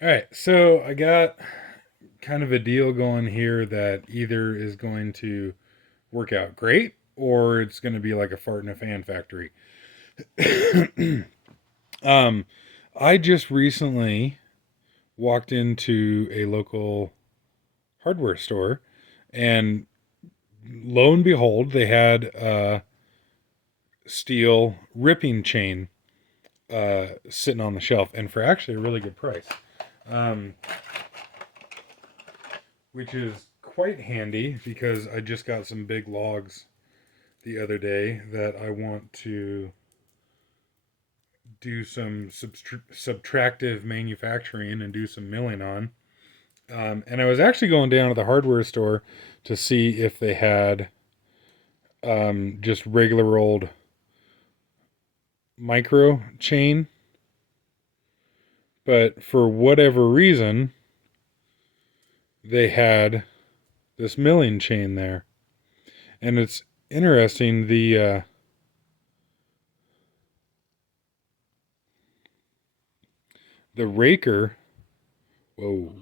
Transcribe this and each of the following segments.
All right, so I got kind of a deal going here that either is going to work out great or it's going to be like a fart in a fan factory. um, I just recently walked into a local hardware store, and lo and behold, they had a Stihl ripping chain sitting on the shelf, and for actually a really good price. Um, which is quite handy because I just got some big logs the other day that I want to do some subtractive manufacturing and do some milling on. And I was actually going down to the hardware store to see if they had just regular old micro chain, but for whatever reason, they had this milling chain there. And it's interesting, the raker, whoa,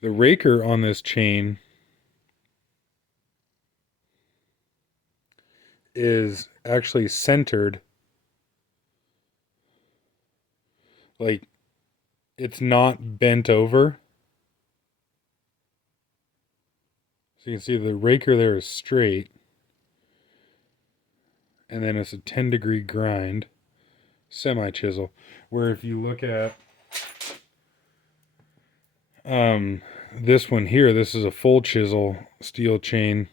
the raker on this chain is actually centered, like it's not bent over. So you can see the raker there is straight, and then it's a 10-degree grind, semi chisel. Where if you look at um, this one here, this is a full chisel steel chain.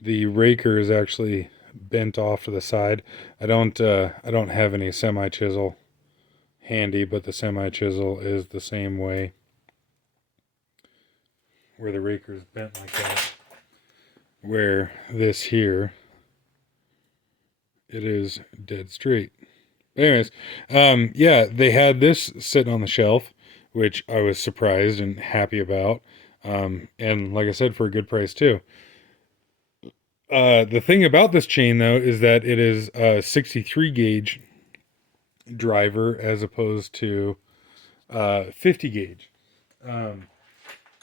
The raker is actually bent off to the side. I don't have any semi chisel handy, but the semi chisel is the same way, where the raker is bent like that. Where this here, it is dead straight. Anyways, yeah, they had this sitting on the shelf, which I was surprised and happy about. And like I said, for a good price too. The thing about this chain though is that it is a 63 gauge driver as opposed to 50 gauge. Um,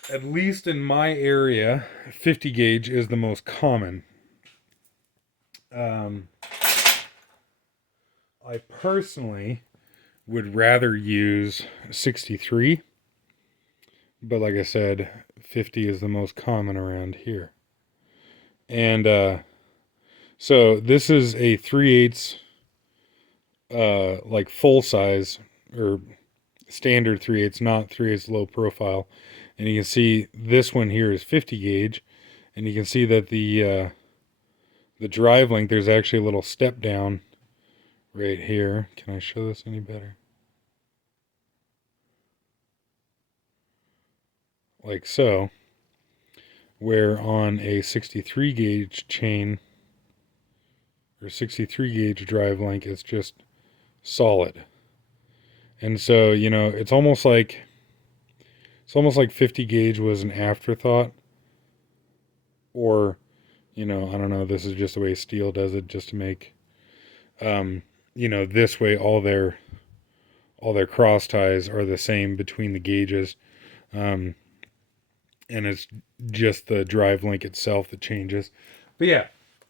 at least in my area, 50 gauge is the most common. Um, I personally would rather use 63, but like I said, 50 is the most common around here. And so this is a 3/8 like full size or standard 3/8, not 3/8 low profile. And you can see this one here is 50 gauge, and you can see that the drive length, there's actually a little step down right here. Can I show this any better? Like so, where on a 63 gauge chain or 63 gauge drive link, it's just solid. And so, it's almost like 50 gauge was an afterthought, or I don't know, this is just the way Stihl does it, just to make this way all their cross ties are the same between the gauges. Um, and it's just the drive link itself that changes. But yeah,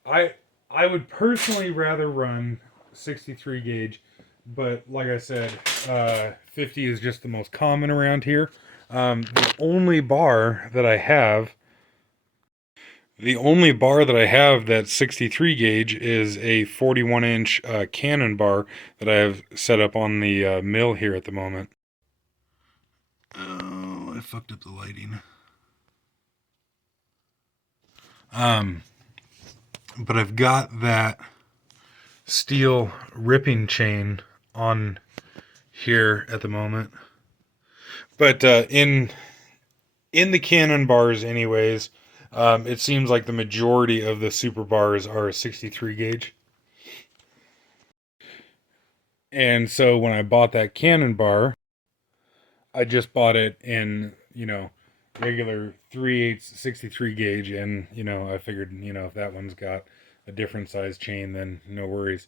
I I would personally rather run 63 gauge, but like I said, 50 is just the most common around here. The only bar that I have, that's 63 gauge is a 41-inch Cannon bar that I have set up on the mill here at the moment. Oh, I fucked up the lighting. Um, but I've got that Stihl ripping chain on here at the moment. But in the Canon bars, anyways, it seems like the majority of the super bars are 63 gauge. And so when I bought that Canon bar, I just bought it in, regular 3/8 63 gauge. And, I figured, if that one's got a different size chain, then no worries.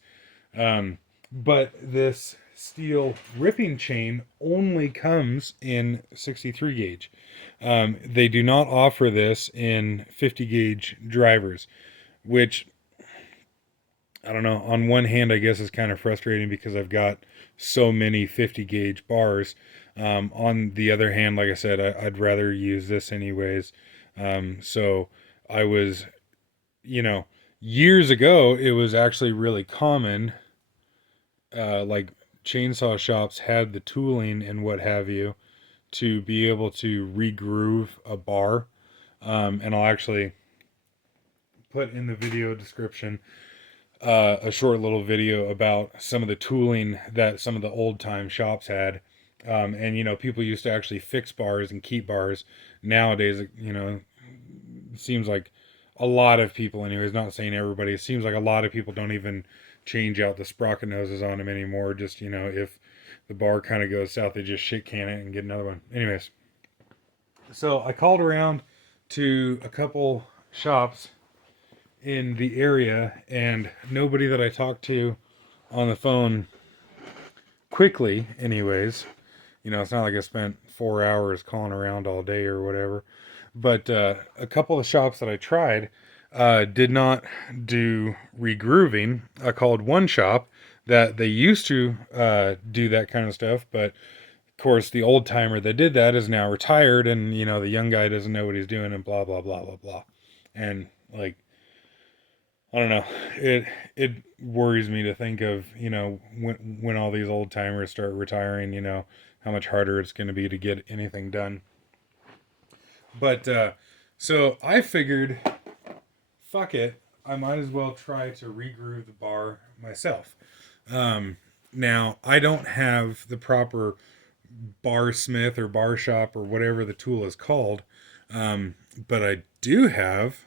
Um, But this Stihl ripping chain only comes in 63 gauge. They do not offer this in 50 gauge drivers, which I don't know. On one hand, I guess is kind of frustrating because I've got so many 50 gauge bars. On the other hand, like I said, I'd rather use this anyways. So I was, you know, years ago, it was actually really common. Like chainsaw shops had the tooling and what have you to be able to regroove a bar. And I'll actually put in the video description a short little video about some of the tooling that some of the old time shops had. And people used to actually fix bars and keep bars. Nowadays, it seems like a lot of people, anyways, not saying everybody, it seems like a lot of people don't even change out the sprocket noses on them anymore. Just, if the bar kind of goes south, they just shit can it and get another one. Anyways, so I called around to a couple shops in the area, and nobody that I talked to on the phone quickly, anyways. It's not like I spent 4 hours calling around all day or whatever. But a couple of shops that I tried did not do regrooving. I called one shop that they used to do that kind of stuff, but of course the old timer that did that is now retired, and the young guy doesn't know what he's doing, and blah blah blah blah blah. And like, I don't know. It worries me to think of, when all these old timers start retiring, how much harder it's going to be to get anything done. But so I figured, fuck it, I might as well try to regroove the bar myself. Now I don't have the proper barsmith or barshop or whatever the tool is called, but I do have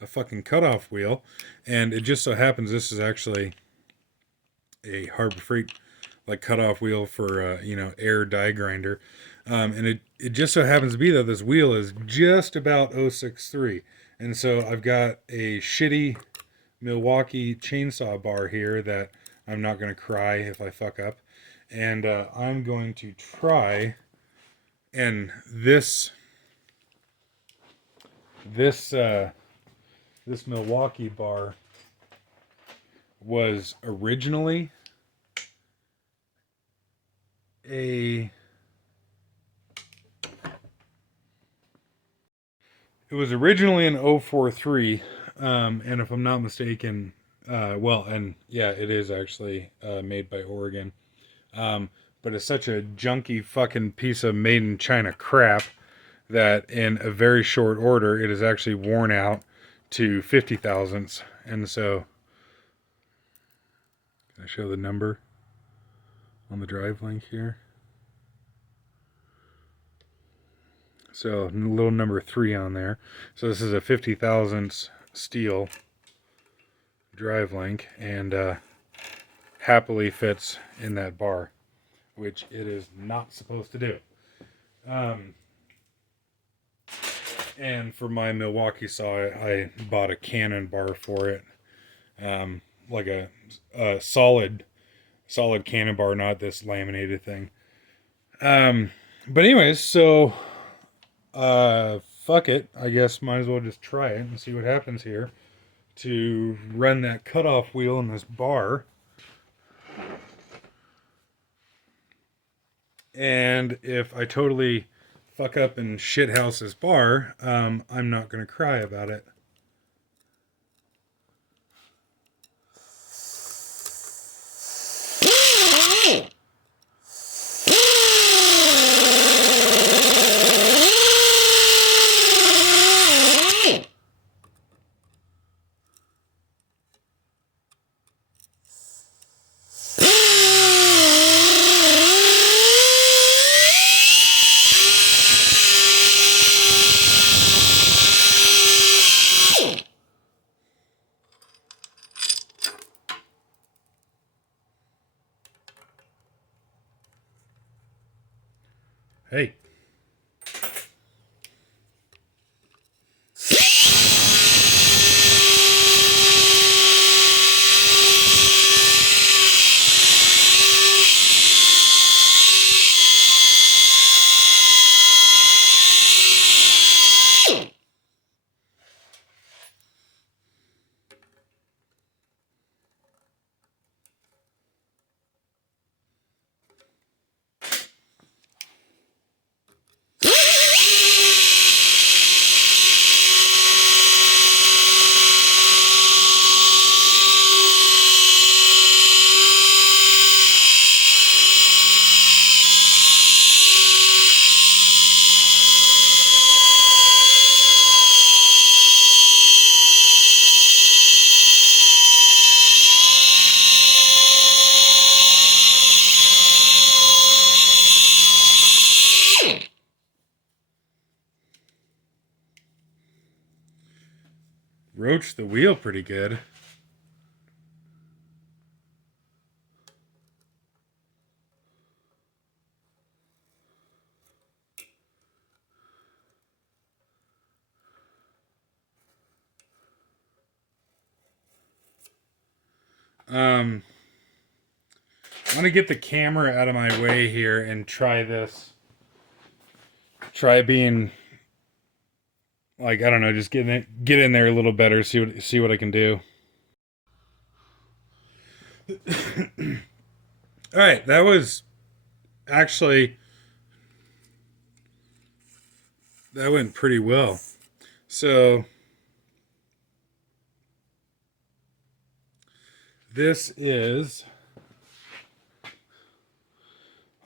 a fucking cutoff wheel, and it just so happens this is actually a Harbor Freight like cutoff wheel for air die grinder, and it just so happens to be that this wheel is just about 063, and so I've got a shitty Milwaukee chainsaw bar here that I'm not going to cry if I fuck up, and I'm going to try, and this Milwaukee bar was originally a it was originally an 043, and if I'm not mistaken, and yeah, it is actually made by Oregon, but it's such a junky fucking piece of made in China crap that in a very short order it is actually worn out to 50 thousandths. And so, can I show the number on the drive link here? So a little number 3 on there. So this is a 50 thousandths Stihl drive link, and happily fits in that bar, which it is not supposed to do. And for my Milwaukee saw, I bought a Cannon bar for it, like a solid Cannon bar, not this laminated thing. But anyways, so fuck it. I guess might as well just try it and see what happens here. To run that cutoff wheel in this bar. And if I totally fuck up and shithouse this bar, I'm not going to cry about it. Hey. roached the wheel pretty good. I'm going to get the camera out of my way here and try this. Try being like, I don't know, just get in there a little better, see what I can do. All right, that was actually that went pretty well. So this is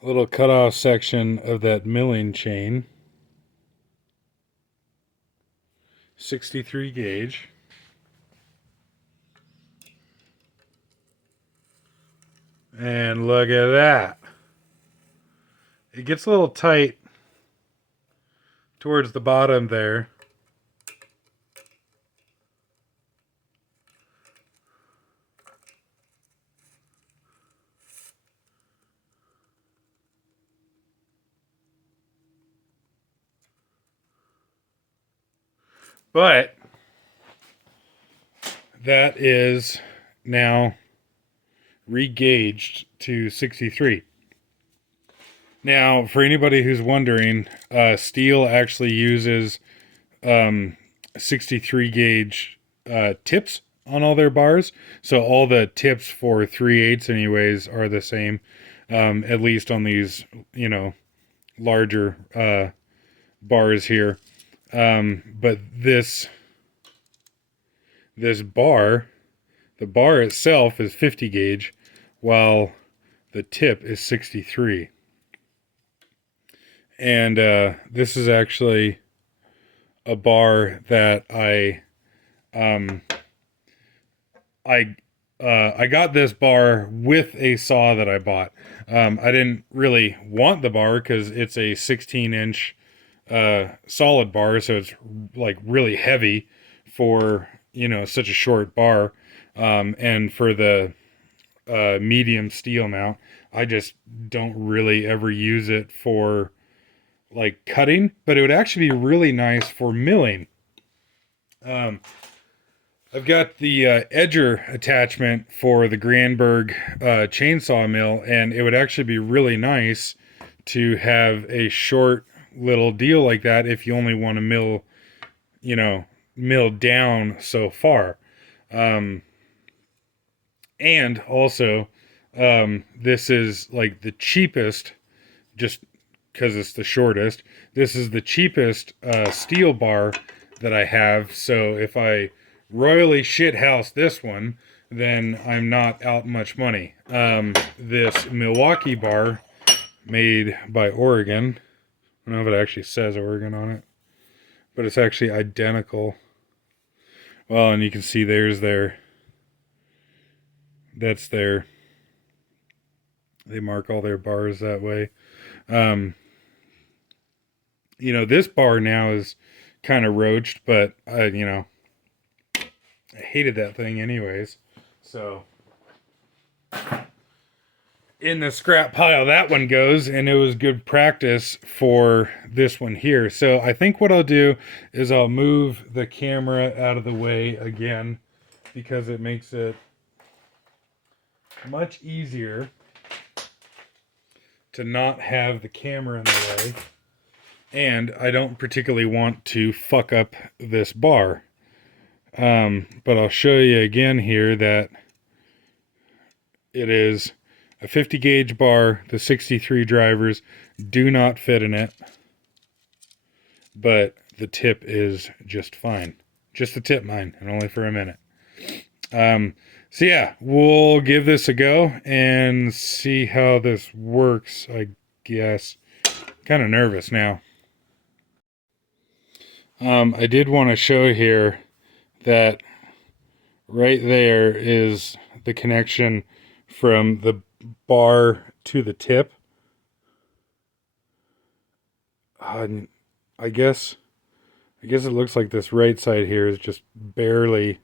a little cutoff section of that milling chain. 63 gauge. And look at that. It gets a little tight towards the bottom there. But that is now re-gauged to 63. Now, for anybody who's wondering, Stihl actually uses 63 gauge tips on all their bars. So all the tips for 3/8 anyways are the same, at least on these, larger bars here. But this bar, the bar itself is 50 gauge, while the tip is 63. And this is actually a bar that I got this bar with a saw that I bought. I didn't really want the bar because it's a 16-inch solid bar, so it's like really heavy for such a short bar, and for the medium steel mount. I just don't really ever use it for like cutting, but it would actually be really nice for milling. I've got the edger attachment for the Granberg chainsaw mill, and it would actually be really nice to have a short little deal like that if you only want to mill down so far. And also, this is like the cheapest, just because it's the shortest. This is the cheapest steel bar that I have. So if I royally shithouse this one, then I'm not out much money. This Milwaukee bar made by Oregon. I don't know if it actually says Oregon on it, but it's actually identical. Well, and you can see that's their, they mark all their bars that way. This bar now is kind of roached, but I hated that thing anyways. So in the scrap pile that one goes, and it was good practice for this one here. So I think what I'll do is I'll move the camera out of the way again, because it makes it much easier to not have the camera in the way. And I don't particularly want to fuck up this bar. But I'll show you again here that it is a 50 gauge bar. The 63 drivers do not fit in it, but the tip is just fine. Just the tip, mind, and only for a minute. So yeah, we'll give this a go and see how this works, I guess. Kind of nervous now. I did want to show here that right there is the connection from the bar to the tip. I guess I guess it looks like this right side here is just barely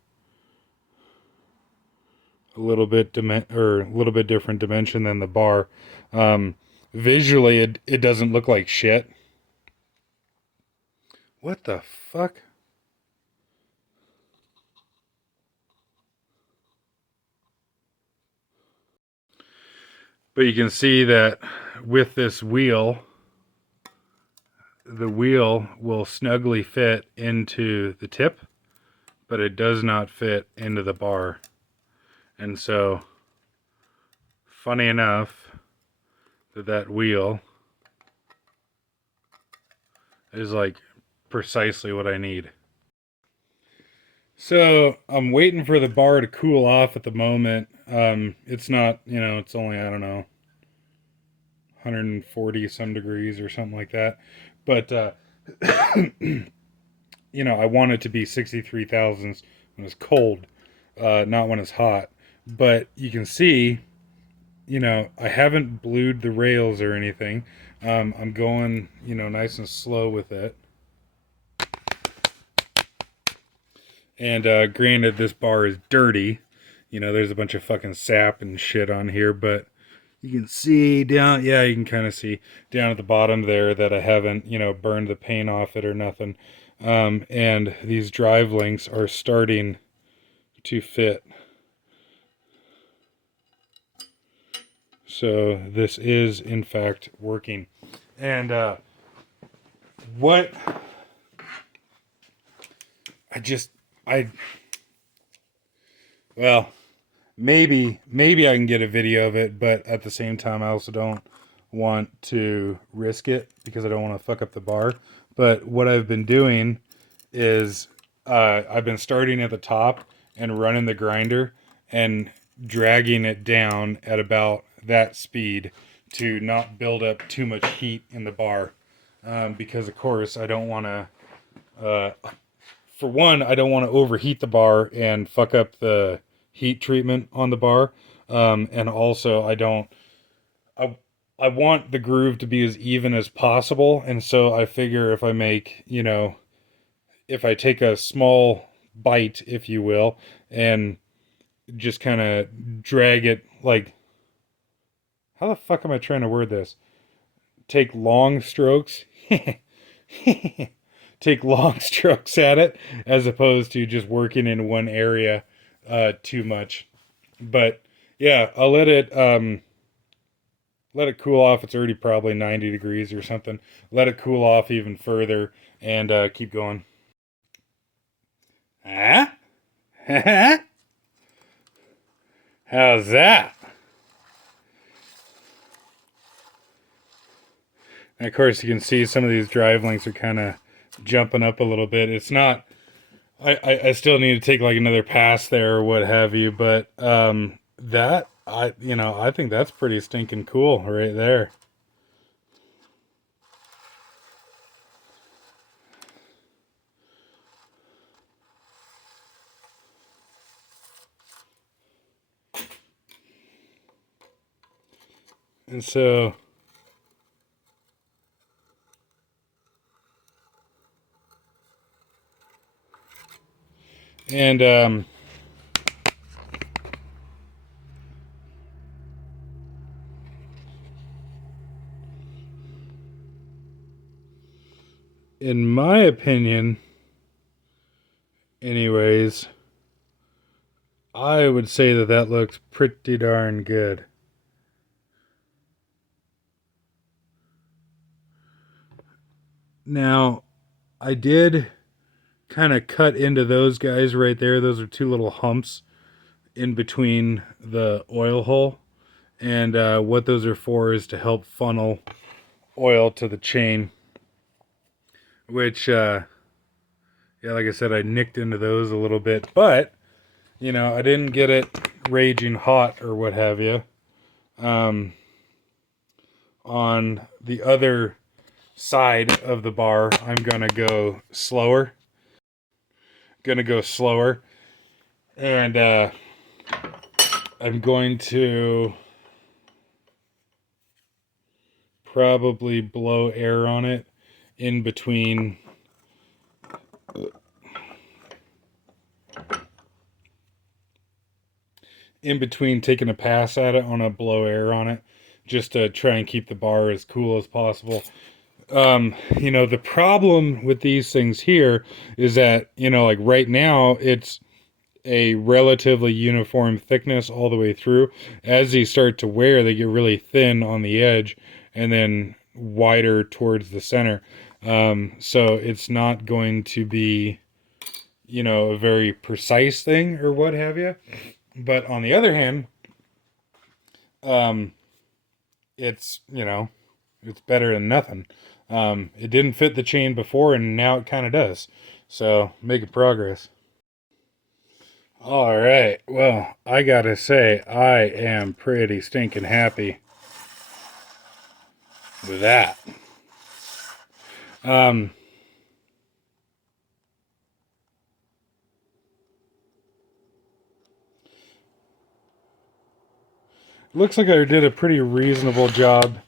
a little bit or a little bit different dimension than the bar. Visually, it doesn't look like shit. What the fuck? But you can see that with this wheel, the wheel will snugly fit into the tip, but it does not fit into the bar. And so, funny enough, that wheel is like precisely what I need. So I'm waiting for the bar to cool off at the moment. It's not, it's only, I don't know, 140 some degrees or something like that. But, I want it to be 63 thousandths when it's cold, not when it's hot. But you can see, I haven't blued the rails or anything. I'm going, nice and slow with it. And granted, this bar is dirty. There's a bunch of fucking sap and shit on here, but you can see down, yeah, you can kind of see down at the bottom there that I haven't, burned the paint off it or nothing. And these drive links are starting to fit. So this is, in fact, working. And what I well, maybe I can get a video of it, but at the same time I also don't want to risk it because I don't want to fuck up the bar. But what I've been doing is I've been starting at the top and running the grinder and dragging it down at about that speed to not build up too much heat in the bar. Because of course I don't want to for one, I don't want to overheat the bar and fuck up the heat treatment on the bar. And also, I want the groove to be as even as possible. And so I figure if I make, if I take a small bite, if you will, and just kind of drag it like, how the fuck am I trying to word this? Take long strokes. Take long strokes at it as opposed to just working in one area too much. But yeah, I'll let it cool off. It's already probably 90 degrees or something. Let it cool off even further and keep going. Huh? How's that? And of course, you can see some of these drive links are kind of jumping up a little bit. It's not. I still need to take like another pass there or what have you, but that I think that's pretty stinking cool right there. And so and in my opinion, anyways, I would say that looks pretty darn good. Now, I did kind of cut into those guys right there. Those are two little humps in between the oil hole. And what those are for is to help funnel oil to the chain. Which, yeah, like I said, I nicked into those a little bit. But, I didn't get it raging hot or what have you. On the other side of the bar, I'm going to go slower. And I'm going to probably blow air on it in between in between taking a pass at it, on a blow air on it, just to try and keep the bar as cool as possible. The problem with these things here is that, like right now, it's a relatively uniform thickness all the way through. As these start to wear, they get really thin on the edge and then wider towards the center. So it's not going to be, a very precise thing or what have you. But on the other hand, um, it's better than nothing. It didn't fit the chain before, and now it kind of does. So making progress. All right. Well, I gotta say, I am pretty stinking happy with that. Um, Looks like I did a pretty reasonable job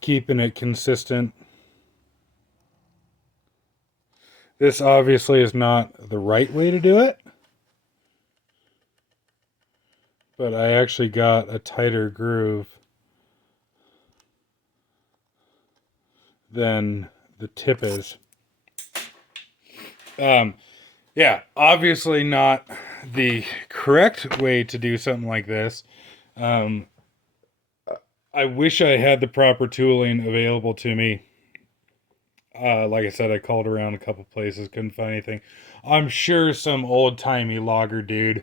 keeping it consistent. This obviously is not the right way to do it, but I actually got a tighter groove than the tip is. Yeah, obviously not the correct way to do something like this. Um, I wish I had the proper tooling available to me. Like I said, I called around a couple places, couldn't find anything. I'm sure some old timey logger dude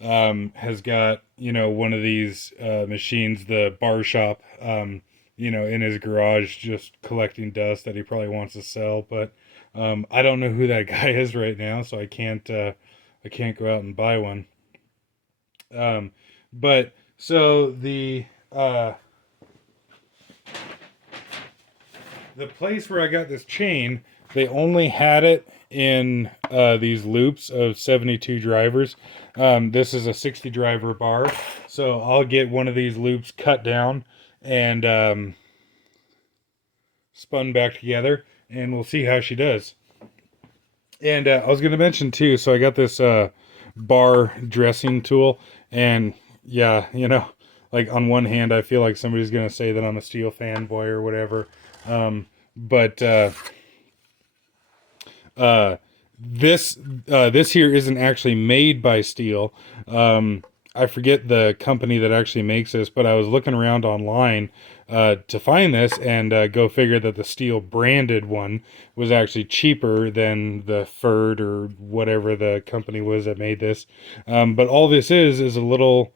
has got, one of these machines, the barshop, in his garage, just collecting dust that he probably wants to sell. But I don't know who that guy is right now, so I can't go out and buy one. But so the place where I got this chain, they only had it in these loops of 72 drivers. This is a 60 driver bar, so I'll get one of these loops cut down and spun back together, and we'll see how she does. And I was going to mention too, so I got this bar dressing tool, and yeah, like on one hand, I feel like somebody's going to say that I'm a Stihl fanboy or whatever. But uh, this here isn't actually made by Stihl. I forget the company that actually makes this, but I was looking around online to find this, and go figure that the Stihl branded one was actually cheaper than the Ferd or whatever the company was that made this. But all this is a little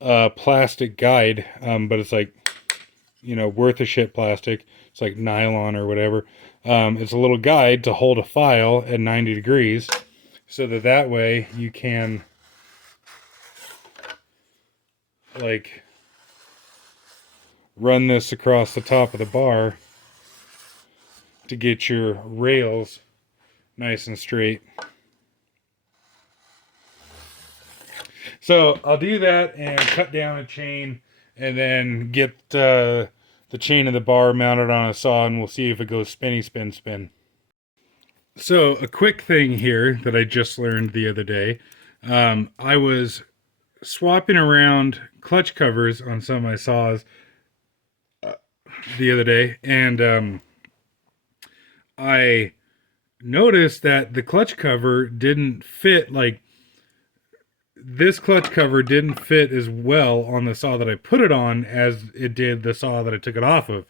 plastic guide, but it's like, worth a shit plastic. It's like nylon or whatever. It's a little guide to hold a file at 90 degrees, so that way you can like run this across the top of the bar to get your rails nice and straight. So I'll do that and cut down a chain, and then get the chain of the bar mounted on a saw, and we'll see if it goes spinny spin spin. So a quick thing here that I just learned the other day. I was swapping around clutch covers on some of my saws the other day, and I noticed that the clutch cover didn't fit. Like, this clutch cover didn't fit as well on the saw that I put it on as it did the saw that I took it off of.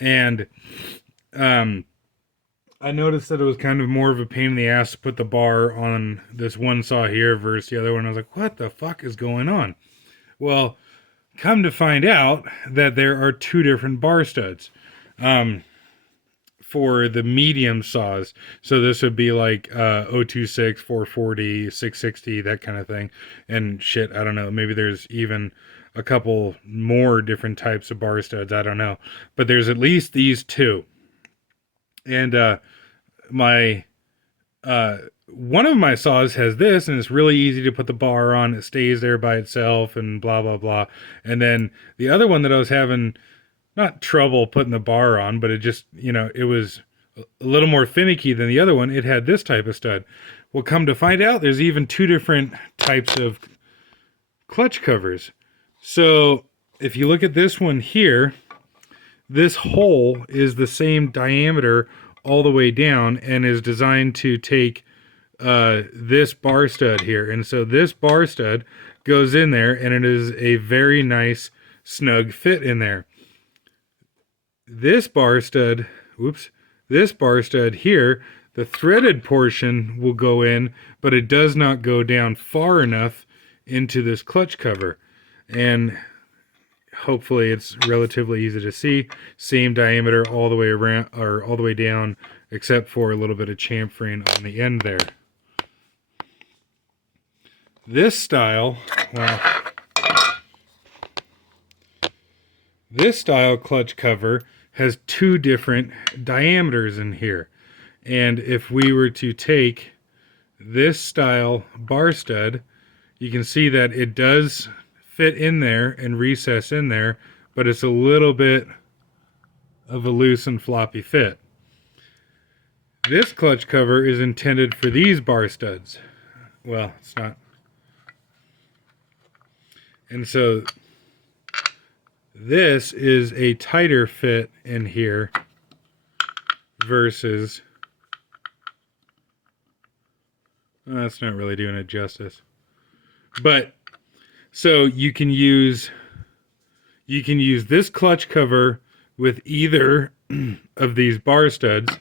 And I noticed that it was kind of more of a pain in the ass to put the bar on this one saw here versus the other one. I was like, what the fuck is going on? Well, come to find out that there are two different bar studs for the medium saws. So this would be like 026, 440, 660, that kind of thing. And shit, I don't know. Maybe there's even a couple more different types of bar studs. I don't know. But there's at least these two. And my one of my saws has this, and it's really easy to put the bar on. It stays there by itself and blah blah blah. And then the other one that I was having not trouble putting the bar on, but it just, it was a little more finicky than the other one, it had this type of stud. Well, come to find out, there's even two different types of clutch covers. So if you look at this one here, this hole is the same diameter all the way down and is designed to take this bar stud here. And so this bar stud goes in there, and it is a very nice snug fit in there. This bar stud, this bar stud here, the threaded portion will go in, but it does not go down far enough into this clutch cover. And hopefully it's relatively easy to see. Same diameter all the way around, or all the way down, except for a little bit of chamfering on the end there. This style, well, this style clutch cover has two different diameters in here. And if we were to take this style bar stud, you can see that it does fit in there and recess in there, but it's a little bit of a loose and floppy fit. This clutch cover is intended for these bar studs. Well, it's not. And so this is a tighter fit in here versus, well, that's not really doing it justice. But so you can use this clutch cover with either of these bar studs.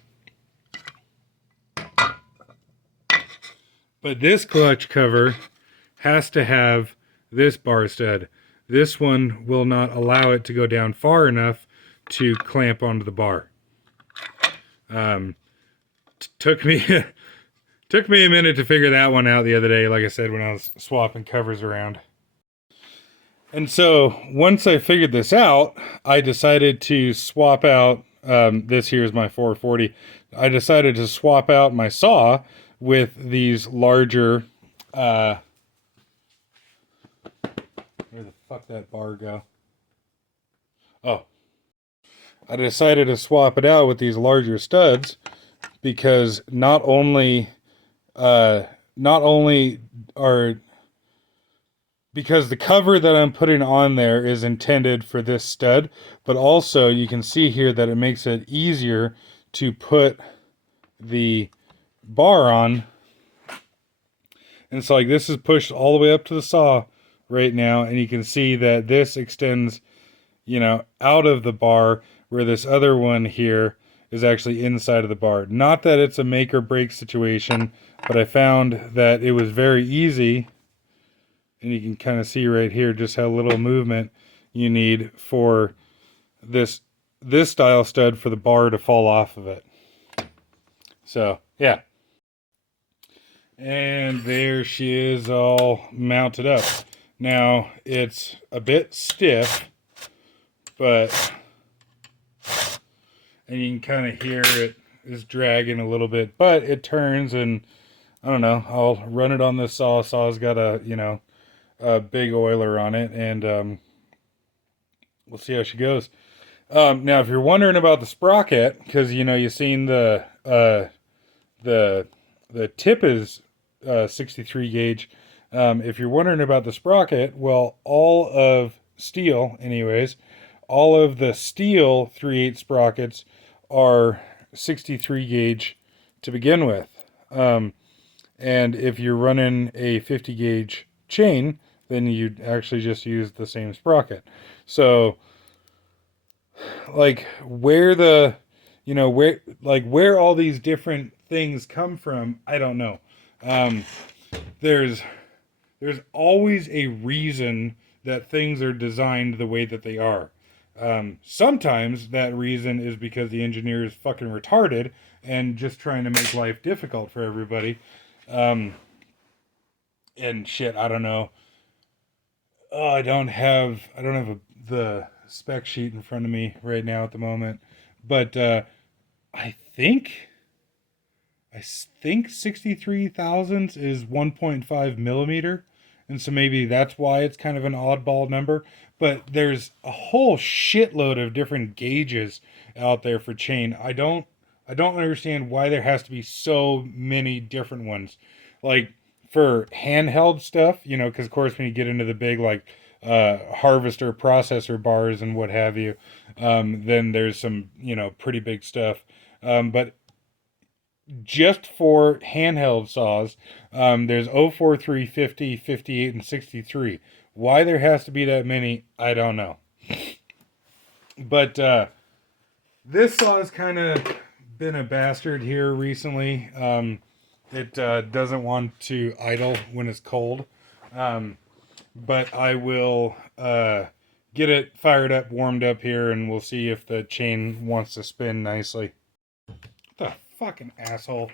But this clutch cover has to have this bar stud. This one will not allow it to go down far enough to clamp onto the bar. Took me a minute to figure that one out the other day, like I said, when I was swapping covers around. And so once I figured this out, I decided to swap out, this here is my 440. I decided to swap out my saw with these larger, where the fuck that bar go? Oh, I decided to swap it out with these larger studs because not only because the cover that I'm putting on there is intended for this stud, but also you can see here that it makes it easier to put the bar on. And so like this is pushed all the way up to the saw right now, and you can see that this extends, you know, out of the bar, where this other one here is actually inside of the bar. Not that it's a make or break situation, but I found that it was very easy. And you can kind of see right here just how little movement you need for this style stud for the bar to fall off of it. So, yeah. And there she is all mounted up. Now, it's a bit stiff, but, and you can kind of hear it is dragging a little bit, but it turns, and I don't know, I'll run it on this saw. Saw's got a, you know, a big oiler on it, and we'll see how she goes. Now, if you're wondering about the sprocket, because you know you've seen the tip is 63 gauge. If you're wondering about the sprocket, well, all of Stihl, anyways, all of the Stihl 3/8 sprockets are 63 gauge to begin with. And if you're running a 50 gauge chain, then you'd actually just use the same sprocket. So like where the, you know, where all these different things come from, I don't know. There's always a reason that things are designed the way that they are. Sometimes that reason is because the engineer is fucking retarded and just trying to make life difficult for everybody. And shit, I don't know. Oh, I don't have the spec sheet in front of me right now at the moment, but I think 63 thousandths is 1.5 millimeter, and so maybe that's why it's kind of an oddball number. But there's a whole shitload of different gauges out there for chain. I don't I don't understand why there has to be so many different ones. Like for handheld stuff, you know, because of course when you get into the big like harvester processor bars and what have you, then there's some, you know, pretty big stuff. But just for handheld saws, there's 043, 50, 58, and 63. Why there has to be that many, I don't know. But this saw has kind of been a bastard here recently. It doesn't want to idle when it's cold. But I will get it fired up, warmed up here, and we'll see if the chain wants to spin nicely. What the fucking asshole.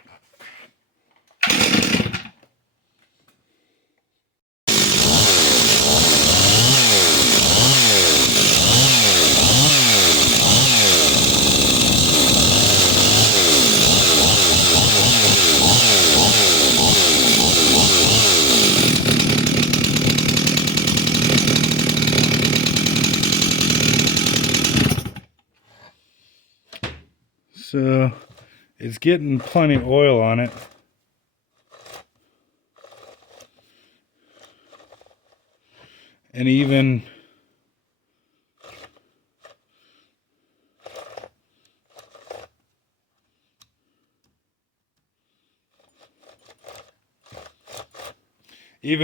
So it's getting plenty of oil on it. And even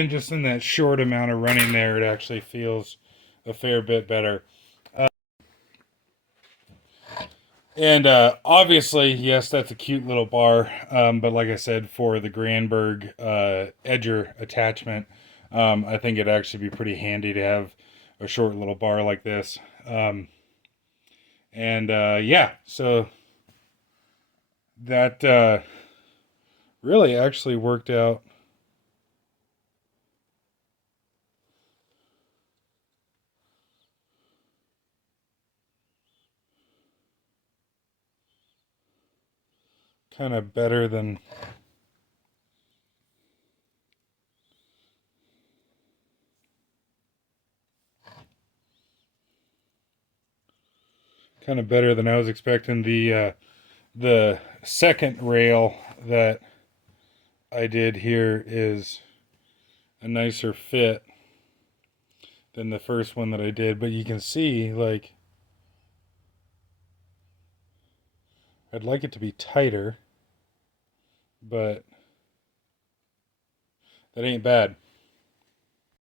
just in that short amount of running there, it actually feels a fair bit better. And obviously, yes, that's a cute little bar. But like I said, for the Granberg edger attachment, I think it'd actually be pretty handy to have a short little bar like this. And yeah, so that really actually worked out kind of better than I was expecting. The second rail that I did here is a nicer fit than the first one that I did, but you can see, like, I'd like it to be tighter, but that ain't bad.